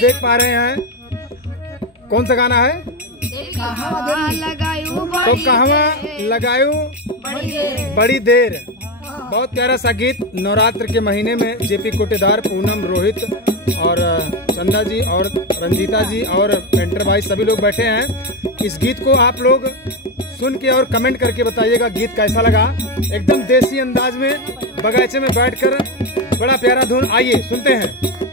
देख पा रहे हैं कौन सा गाना है, तो कहवा लगायू बड़ी देर। बहुत प्यारा सा गीत नवरात्र के महीने में जेपी कोटेदार, पूनम, रोहित और चंदा जी और रंजीता जी और पेंटर भाई सभी लोग बैठे हैं। इस गीत को आप लोग सुन के और कमेंट करके बताइएगा गीत कैसा लगा। एकदम देसी अंदाज में बगीचे में बैठकर बड़ा प्यारा धुन। आइए सुनते हैं।